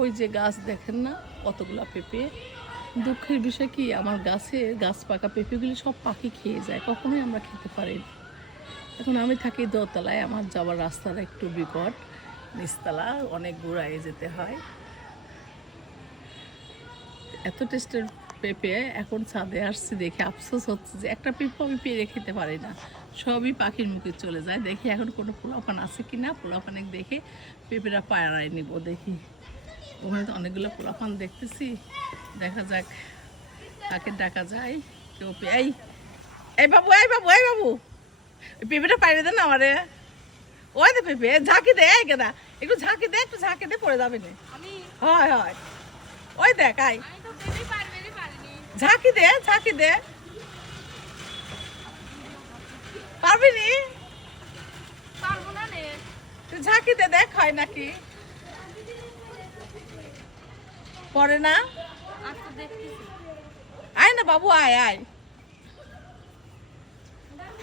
ওই যে গাছ দেখেন না কতগুলা পেঁপে। দুঃখের বিষয় কি আমার গাছ পাকা পেঁপেগুলি সব পাখি খেয়ে যায়, কখনোই আমরা খেতে পারি না। এখন আমি থাকি দোতলায়, আমার যাওয়ার রাস্তাটা একটু বিকট, নিচতলা অনেক ঘুরায় যেতে হয়। এত টেস্টের পেঁপে এখন ছাদে আসছি দেখে আফসোস হচ্ছে যে একটা পেঁপে আমি পেরে খেতে পারি না, সবই পাখির মুখে চলে যায়। দেখি এখন কোনো পোলাপান আছে কি না, পোলাপানে দেখে পেঁপেরা পায়রায় নিব। দেখি ওখানে তো অনেকগুলো পোলাপান দেখতেছি, দেখা যাক কাকে ডাকা যায়। কেউ এই এই বাবু, এই বাবু, এই বাবু, পেঁপেটা পাইরে দেন আমারে। ওই তো পেঁপে ঝাঁকি দে, এই কেদা একটু ঝাঁকি দে, একটু ঝাঁকি দে, পড়ে যাবে না। হয় হয়, ওই দেখ আই, ঝাঁকি দে, ঝাঁকি দে, পারবি নি? তুই ঝাঁকি দে, দেখ হয় নাকি। পরে না, আয় না বাবু, আয় আয়।